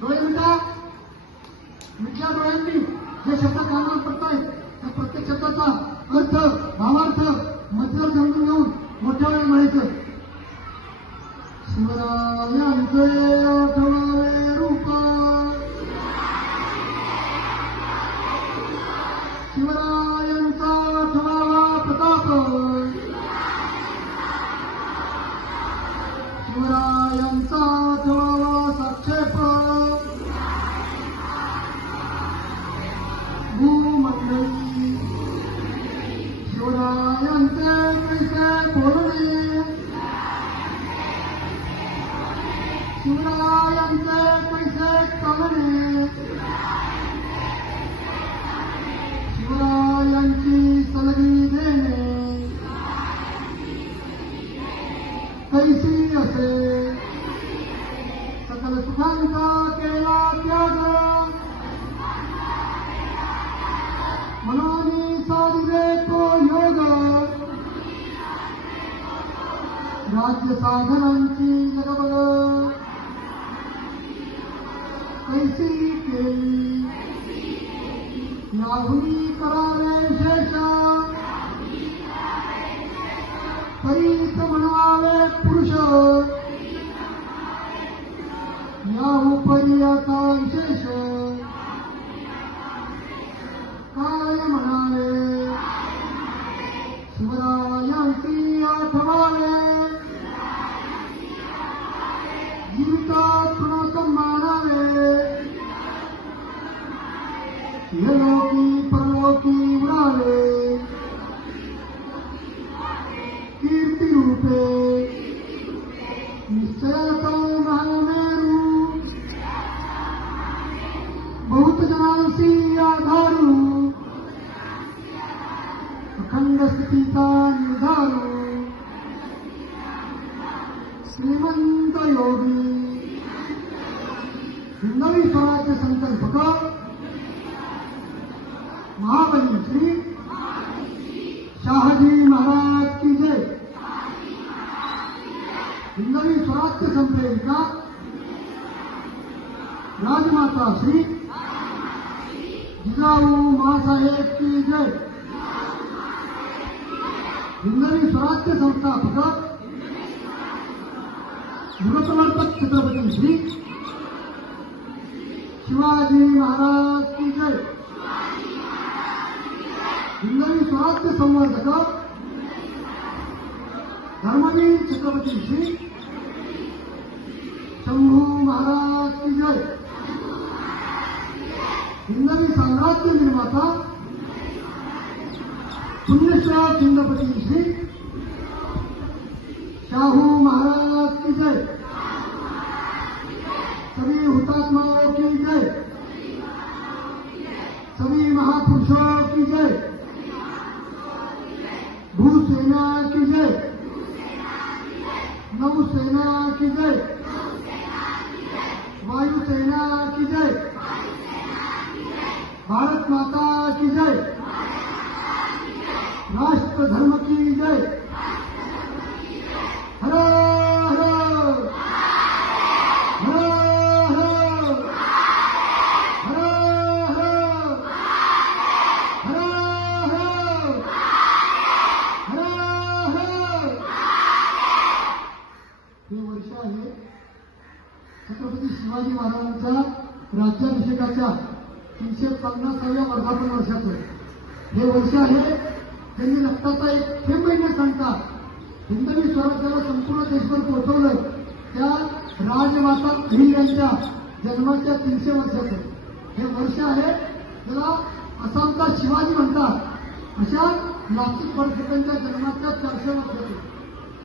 डोळे मिटा. मिटल्या डोळ्यांनी जे शब्द कानावर पडतायत त्या प्रत्येक शब्दाचा अर्थ, भावार्थ मतलब समजून घेऊन मोठ्या वेळी म्हणायचं. शिवरायांचे आठवावे रूप, शिवरायांचा आठवावा प्रताप, शिवरायांचा आठवावा साक्षेप, भूमंडळी शिवरायांचे कैसे बोलणे, शिवरायांचे कैसे चालणे, शिवरायांची सलगी देणे कैसी असे, सकल सुखांचा केला त्याग, मनाने साधिले तो योग, राज्य साधनांची जगबग कैसी केली, याहुनी करावे शेष, परीत म्हणावे पुरुष, याहुपरी आता विशेष काय म्हणावे, शिवरायांची आठवावे, जीवितात पुन्हा मानावे, इहलोकी परलोकी उडावे, कीर्ती रूपे निश्चयाचा महामेरू, बहुत जनांसी आधारू, अखंड स्थितीचा निर्धारू, श्रीमंत योगी हिंदवी स्वराज्य संकल्पक महाबली श्री शाहजी महाराज की जय. हिंदवी स्वराज्य संप्रेरिका राजमाता श्री जिजाऊ मासाहेब की जय. हिंदवी स्वराज्य संस्थापक युगसमर्पक छत्रपती श्री शिवाजी महाराज की जय. हिंदवी स्वराज्य संवर्धक धर्मवीर छत्रपती श्री शंभू महाराज की जय. हिंदवी साम्राज्य निर्माता पुण्यश्लोक हिंदपती श्री शाहू महाराज की जय. सभी हुतात्माओं की जय, सभी महापुरुषों की जय, भूसेना की जय, नौसेना की जय, वायुसेना की जय, भारत माता की जय, राष्ट्र धर्म की जय. हर हर हर हर हर हर हर. हे वर्ष आहे छत्रपती शिवाजी महाराजांच्या राज्याभिषेकाच्या 350व्या वर्धापन वर्षाचं. हे वर्ष आहे त्यांनी रक्ताचा एक थेंब न सांगता हिंदवी स्वराज्याला संपूर्ण देशभर पोहोचवलं. त्या राजमाता अहिल्याच्या जन्माच्या 300 वर्षाचं हे वर्ष आहे. त्याला आसामचा शिवाजी म्हणतात. अशा नाशिक फडफुटांच्या जन्माच्या 400 वर्षाचं